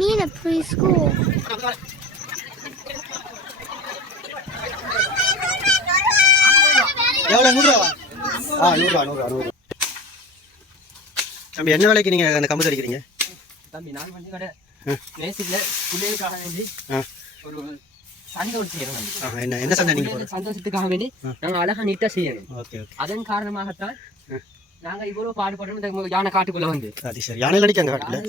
mean a preschool. எவ்வளோ 100 ரூபாவா? 100 ரூபா 100 ரூபா. தம்பி என்ன விலைக்கு நீங்கள் அந்த கம்பு அடிக்கிறீங்க? தம்பி நான் வந்து கடை பேசிக்கல பிள்ளைகளுக்காக வேண்டி ஒரு சண்டை ஒன்று செய்யணும். என்ன சண்டை? நீங்கள் சந்தோஷத்துக்காக வேண்டி நாங்கள் அழகாக நீட்டாக செய்யணும். Okay okay. அதன் காரணமாகத்தான் நாங்கள் இவ்வளோ பாடுபடுறோம். இந்த யானை காட்டுக்குள்ளே வந்து அது சரி. யானை அடிக்காங்க காட்டில்.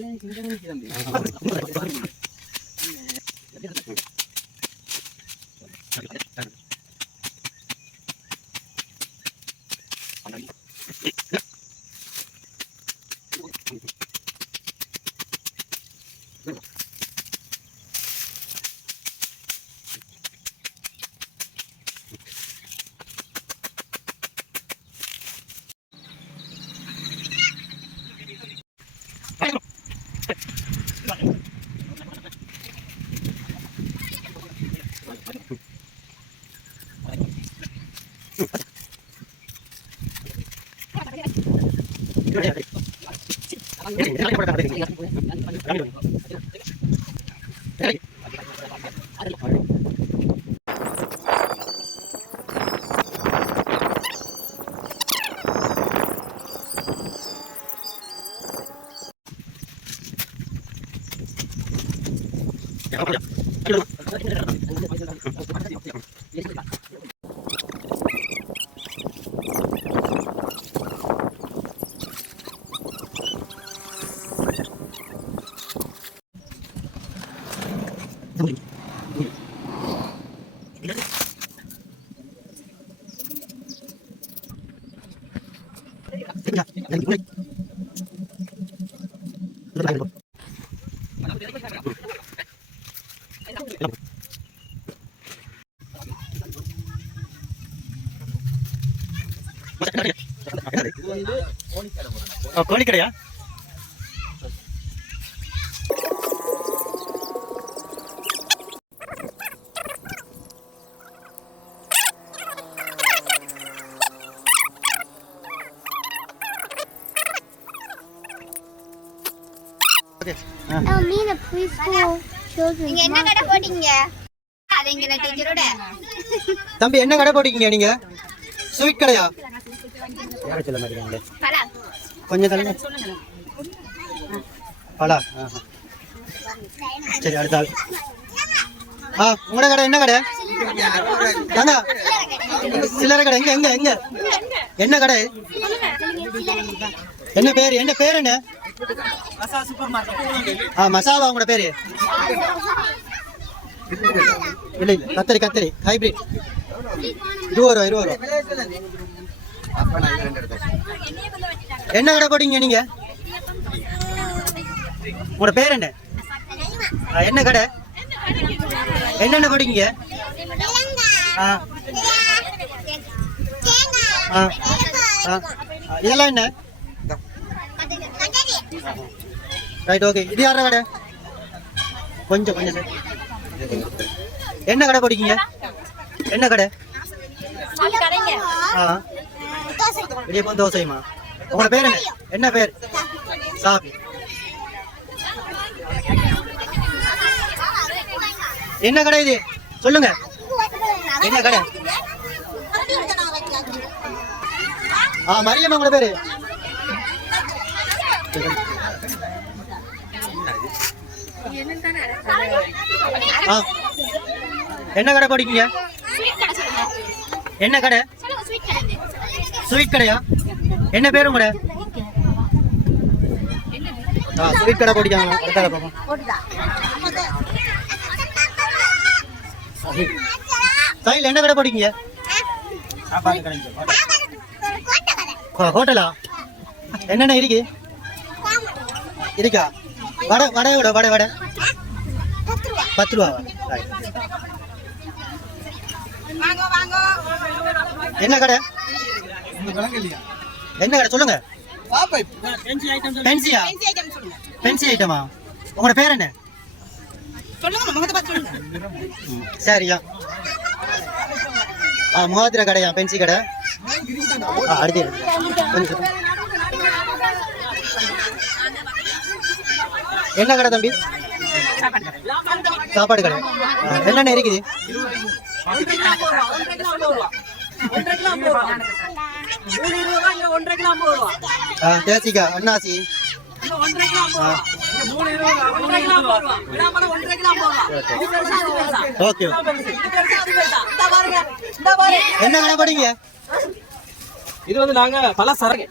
கோழிக்கடையா? mean a preschool children. நீங்க என்ன கடை போட்டீங்க? அதேங்கல டீச்சரோட. தம்பி என்ன கடை போட்டீங்க நீங்க? ஸ்வீட் கடையா? யார சொல்ல மாட்டீங்களே. பலா. கொஞ்சம் தள்ளுங்க. பலா. சரி அடுத்த ஆள். உங்களோட கடை என்ன கடை? தானா? சில்லறை கடை. எங்க எங்க எங்க? என்ன கடை? என்ன பேர்? என்ன பேர் என்ன? மசா சூப்பர் மார்க்கெட். மசாவா உங்களோட பேரு? இல்ல இல்ல கத்தரி கத்தரி ஹைபிரிட். 20 ரூபா. என்ன கடை போட்டீங்க நீங்க? உங்களோட பேர் என்ன? என்ன கடை? என்னென்ன போட்டீங்க? இதெல்லாம் என்ன? Right okay. இது யார கடை? கொஞ்சம் கொஞ்சம் சார். என்ன கடை போட்டீங்க? என்ன கடை? இடியப்பம் தோசைமா. உங்களோட பேர் என்ன? என்ன பேர்? சாபி. என்ன கடை இது? சொல்லுங்க. என்ன கடை? மரியம்மா உங்களோட பேரு? என்ன கடை போட்டீங்க? என்ன கடை? ஸ்வீட் கடையா? என்ன பேரு உங்களோட? ஸ்வீட் கடை போட்டிக்காங்க. சைல் என்ன கடை போட்டீங்க? ஹோட்டலா? என்னென்ன இருக்கு? இருக்கா? வடை வடையோட வடை வடை 10 ரூபா. என்ன கடை? என்ன கடை சொல்லுங்க. பென்சியா? பென்சி ஐட்டமா? உங்களோட பேர் என்ன? சரியா? மோதிர கடையா? பென்சி கடை? அடுத்து என்ன கடை தம்பி? சாப்பாடு கடை. என்னென்ன இருக்குது? தேசிக்கா, அன்னாசி. ஓகே. என்ன கடை போடுங்க? இது வந்து நாங்க பல சரக்கு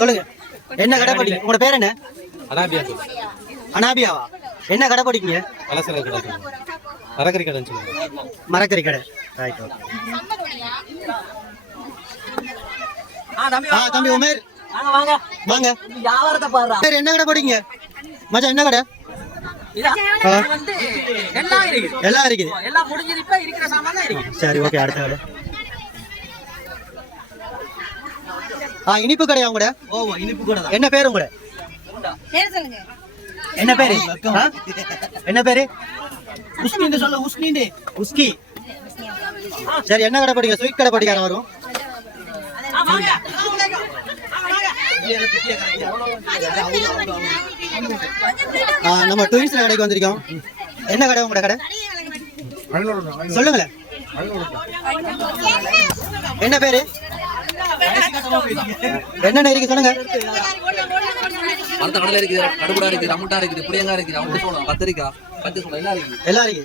சொல்லுங்க. என்ன கடை போடுங்க? உங்களோட பேர் என்ன? அனாபியா. அனாபியாவா? என்ன கடை போடுங்க? பல சரக்கு கடை, மரக்கறி கடைன்னு சொல்லுவாங்க. மரக்கறி கடை. ரைட். தம்பி உமேர் வாங்க. சரி, என்ன கடை போடுங்க மச்சான்? என்ன கடை? எல்லாம் இருக்குது. சரி, ஓகே. அடுத்த கடை. இனிப்பு கடையா உங்களோட? இனிப்பு கடை. என்ன பேரு உங்களோட? என்ன பேரு? என்ன பேரு? உஸ்கி. சரி, என்ன கடை படிக்க? ஸ்வீட் கடை படிக்கார வரும். நம்ம டூரிஸ்ட் கடைக்கு வந்திருக்கோம். என்ன கடை உங்களோட கடை? சொல்லுங்களேன். என்ன பேரு? என்னென்ன இருக்கு சொல்லுங்க. அந்த கடலை இருக்குது, கடுகுடா இருக்குது, ரமுட்டா இருக்குது, புளியங்கா இருக்குது, அவங்க சொல்லலாம், கத்திரிக்காய், பச்சை சொல்லலாம், எல்லாம் இருக்குது. எல்லாம் இருக்கு.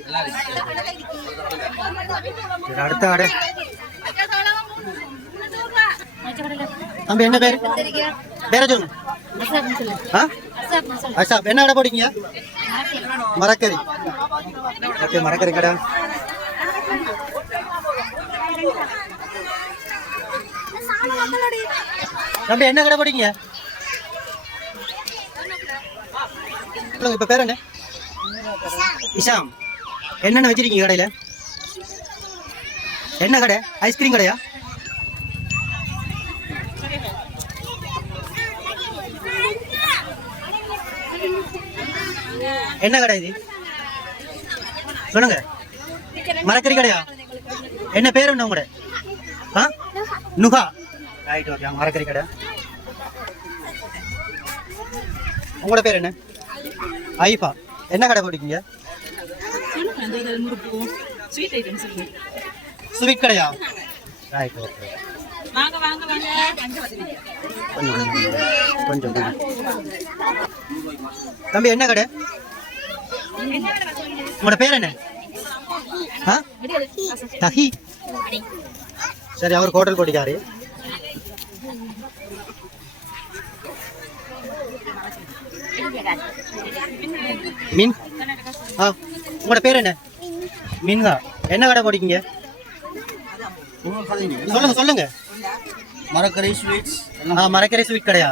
அடுத்த கடை. தம்பி என்ன பேரு? பேர சொல்லுங்க. அசாப். என்ன கடை போடுங்க? மரக்கறி. ஓகே, மரக்கறி கடை. தம்பி என்ன கடை போடுங்க? இப்ப பேர் என்ன? இஷாம். என்னென்ன வச்சிருக்கீங்க கடையில? என்ன கடை? ஐஸ்கிரீம் கடையா? என்ன கடை இது சொல்லுங்க. மரக்கறி கடையா? என்ன பேர் என்ன உங்களோட? நுகா. Right, okay. மரக்கறி கடை. உங்களோட பேர் என்ன? ஐஃபா. என்ன கடை போடுறீங்க? ஸ்வீட் கடையா? Right, okay. கொஞ்சம் தம்பி என்ன கடை? உங்களோட பேர் என்ன? தஹி. சரி, அவர் ஹோட்டல் போட்டிக்காரு. மீன். உங்களோட பேர் என்ன? மீன்கா. என்ன கடை போட்டிருக்கீங்க? சொல்லுங்க சொல்லுங்க. மரக்கறி ஸ்வீட்ஸ். மரக்கறி ஸ்வீட் கடையா?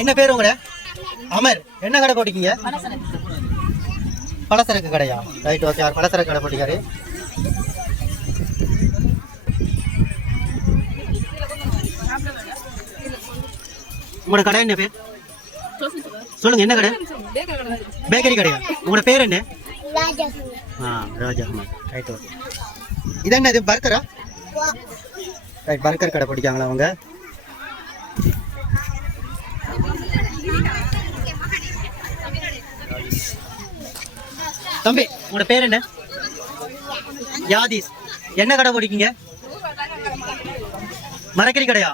என்ன பேர் உங்களோட? அமர். என்ன கடை போட்டிருக்கீங்க? பலசரக்கு கடையா? Right, okay. பலசரக்கு கடை போட்டிருக்காரு. உங்களோட கடை என்ன பேர் சொல்லுங்க. என்ன கடை? பேக்கரி கடையா? உங்களோட பேர் என்ன? ராஜா அஹமத். Right, okay. இது என்ன? இது பர்கரா? ரைட், பர்கர் கடை பிடிக்காங்களா அவங்க? தம்பி உங்களோட பேர் என்ன? யாதிஸ். என்ன கடை பிடிக்கீங்க? மரக்கறி கடையா?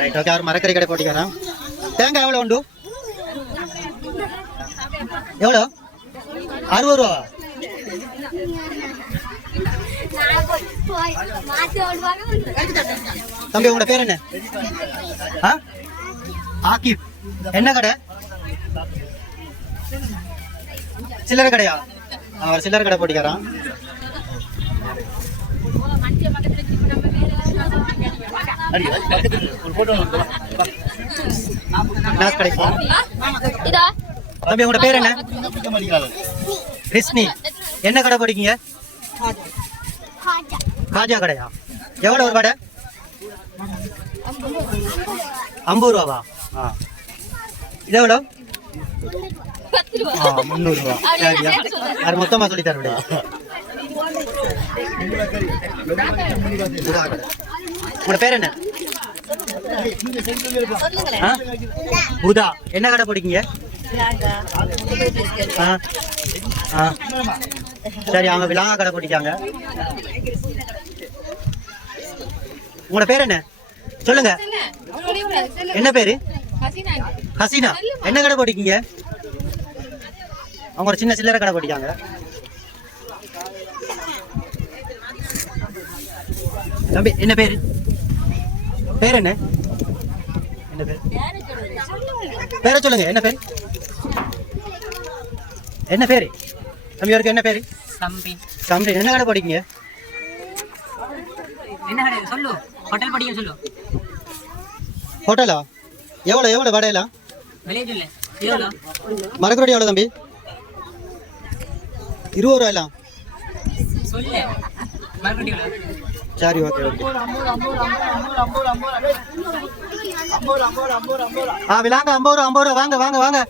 Right, okay. அவர் மரக்கறி கடை போட்டிக்காரா? தேங்காய் எவ்வளோ உண்டு? எவ்வளோ? 60 ரூபா. தம்பி உங்களோட பேர் என்ன? ஆகிப். என்ன கடை? சில்லறை கடையா? அவர் சில்லறை கடை போட்டிக்காரான். தம்பி உங்களோட பேர் என்ன? ரிஸ்னி. என்ன கடை போட்டிருக்கீங்க? காஜா கடையா? எவ்வளோ ஒரு கடை? 50 ரூபாவா? இது எவ்வளோ? 300 ரூபா. யார் மொத்தமாக சொல்லி தர? உங்களோட பேர் என்ன? உதா. என்ன கடை போடுறீங்க? சரி, அவங்க விலாங்க கடை போட்டிருக்காங்க. உங்களோட பேர் என்ன சொல்லுங்க? என்ன பேரு? ஹசீனா. என்ன கடை போட்டிருக்கீங்க? அவங்க ஒரு சின்ன சில்லறை கடை போட்டிருக்காங்க. தம்பி என்ன பேரு? பேர் என்ன? என்ன பேர்? பேரை சொல்லுங்க. என்ன பேர்? என்ன பேரு தம்பி? அவருக்கு என்ன பேரு? தம்பி. தம்பி என்ன கடை போட்டிருக்கீங்க? என்ன கடை சொல்லு? ஹோட்டல் படிக்க சொல்லு. ஹோட்டலா? எவ்வளோ வடையெல்லாம்? விலை சொல்லு. எவ்வளோ? மரக்கரோடி எவ்வளோ தம்பி? 20 ரூபாயெல்லாம் சொல்லு. மரக்கட்டி எவ்வளோ? சரி, ஓகே ஓகே. விலாங்க 50 ரூபா. வாங்க வாங்க வாங்க.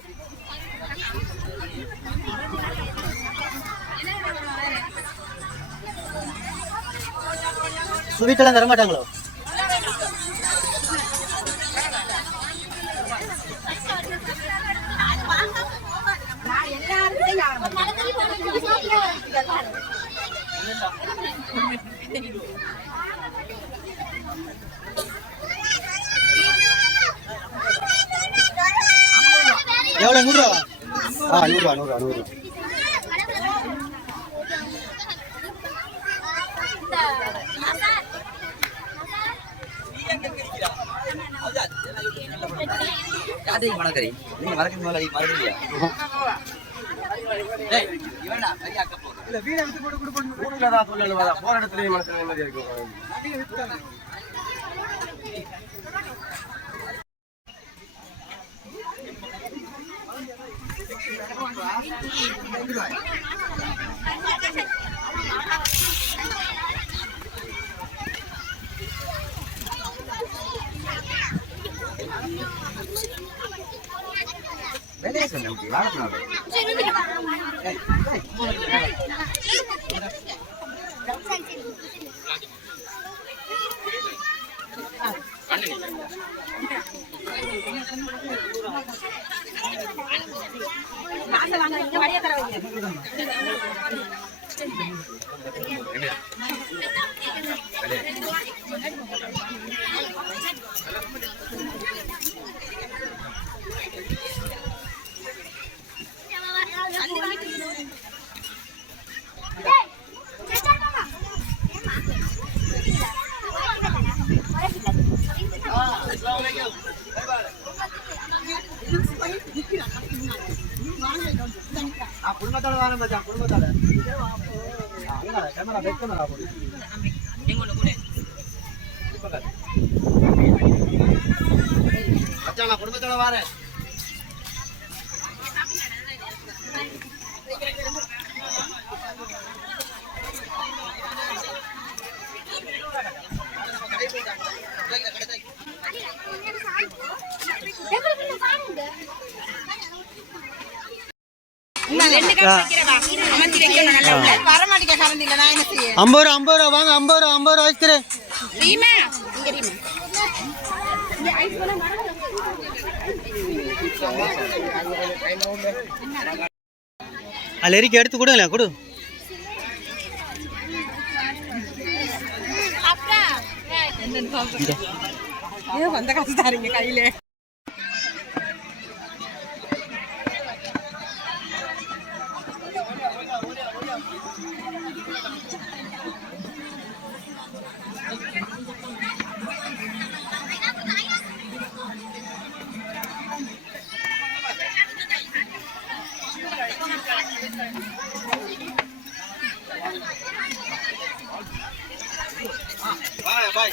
ஸ்வீட்டெல்லாம் தர மாட்டாங்களோ? எவ்வளோ? 100 ரூபா. 100 ரூபா. மணக்கறி நீங்க மறக்கிறது மேல மறக்கலையா? போற இடத்துல மனசுல நிம்மதியா இருக்கும். குடும்பத்தோட வாரம் மச்சான், குடும்பத்தோட கேமரா பேக் கேமரா போடு. மச்சான் நான் குடும்பத்தோட வாரேன். ஐம்பது ரூபா வாங்க. 50 ரூபா ஐஸ்கிரீம். அதில் எரிக்க எடுத்து கொடுங்களா? கொடு. வந்த காசு தாருங்க கையில. Bye.